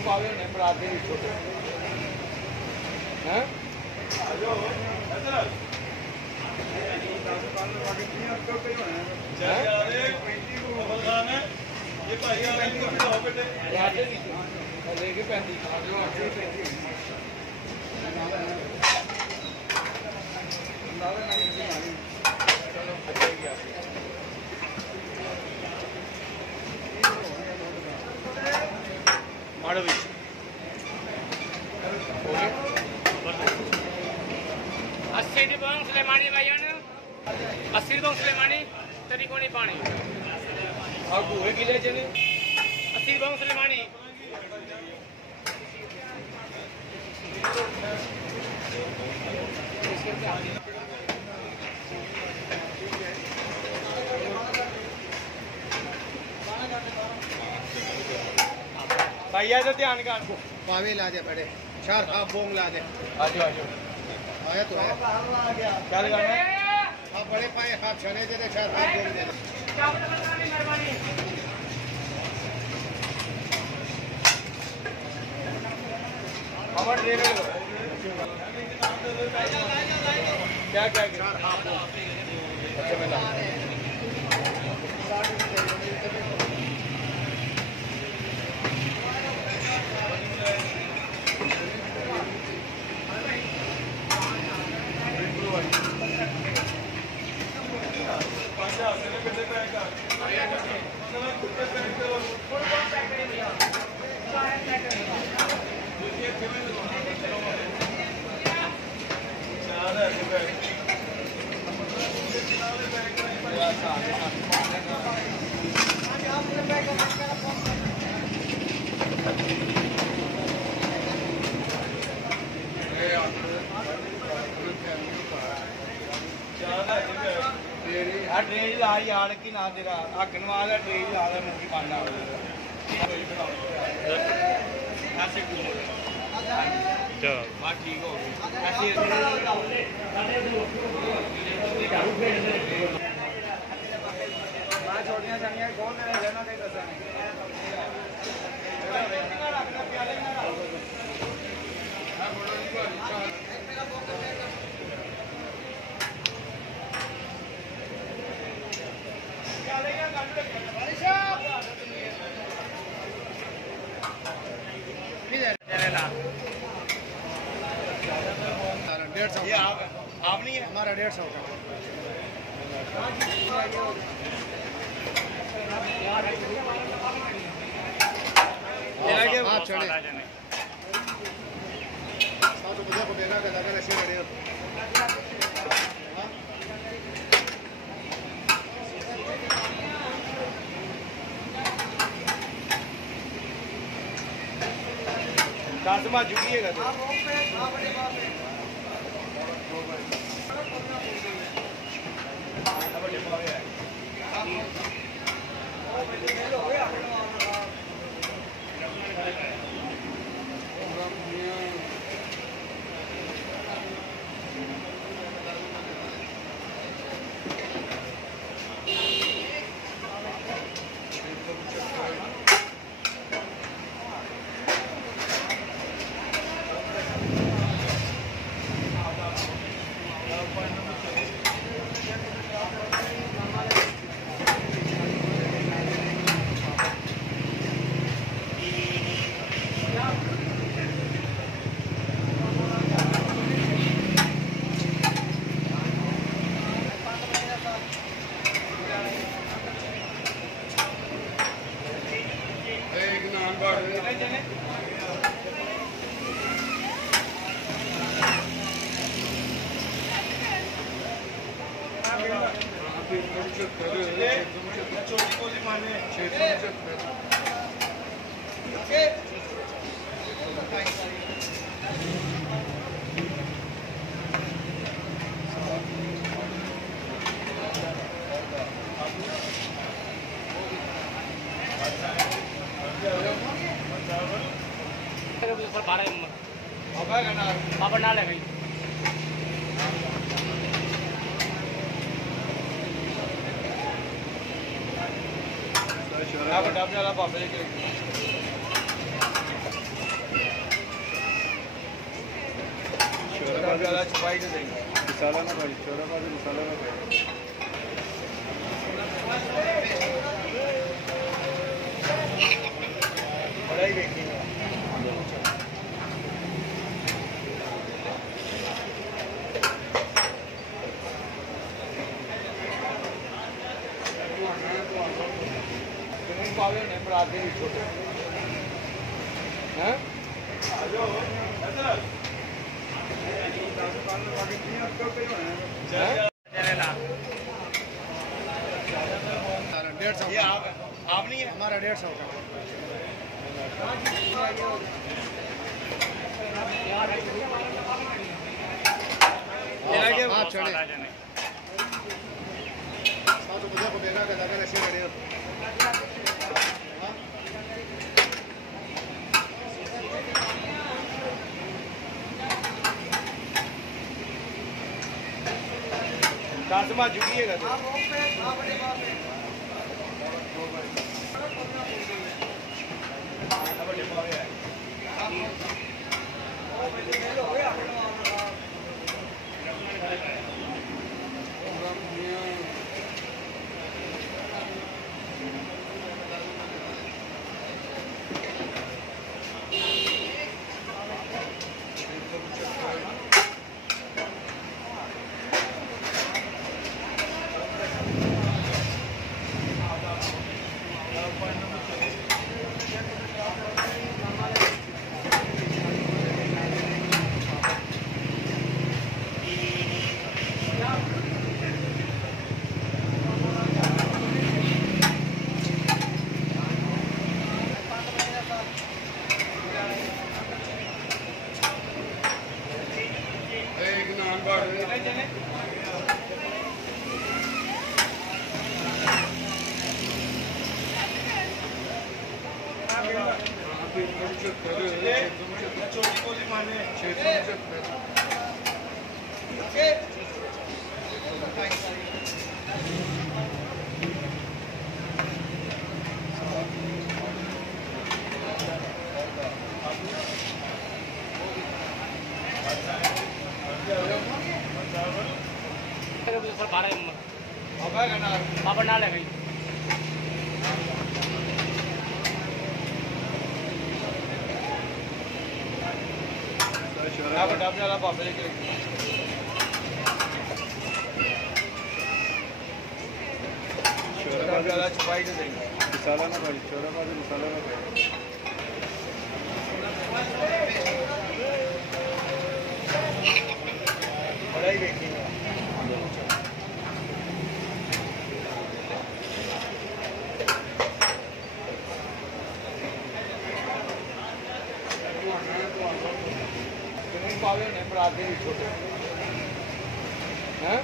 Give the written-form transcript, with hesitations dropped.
पावे ने बराते भी छोटे हैं ये भाई लेके 35 ₹80 सुलेमानी भाइयों ने 80 रुपये सुलेमानी तरी को नहीं पानी अब हुए किले चले 80 रुपये सुलेमानी भैया तो ध्यान कर पावे ला दे बड़े चार हाफ बोंग ला दे आजो आजो आया तो है क्या लगाना आप बड़े पाए हाफ चने दे दे चार हाफ बोंग दे दे हमारा ट्रेनर क्या क्या चार हाफ बोंग अच्छा मैं ट्रेन ला यार की ना तेरा हकन वाला ट्रेन ला मुखी पाना बात ठीक हो गई ऐसे छोटियां चाहिए कौन लेना दे ये आप नहीं है हमारा 150 का आप चढ़े 7 बजे को देना लगा ऐसे रेडी कासमा झुकिएगा तो पापड़ ना ले भाई आप डाबने वाला पापड़ लेके छोटा प्याला छुपाई के देंगे मसाला ना भाई छोटा भाई मसाला ना भाई बड़ा ही देखेंगे पावे ने बराते भी छोटे हैं ये आप नहीं है हमारा 150 का हाथ चढ़े तो मुझे को देना है लगा ऐसे रेडी दासमा झुकिएगा तो पापड़ डाले भाई बड़ा प्याला पापे लेके छोटा प्याला छुपाई के देंगे मसाला ना भाई छोटा भाई मसाला ना भाई बड़ा ही देखेंगे पावे ने बराते भी छोटे हैं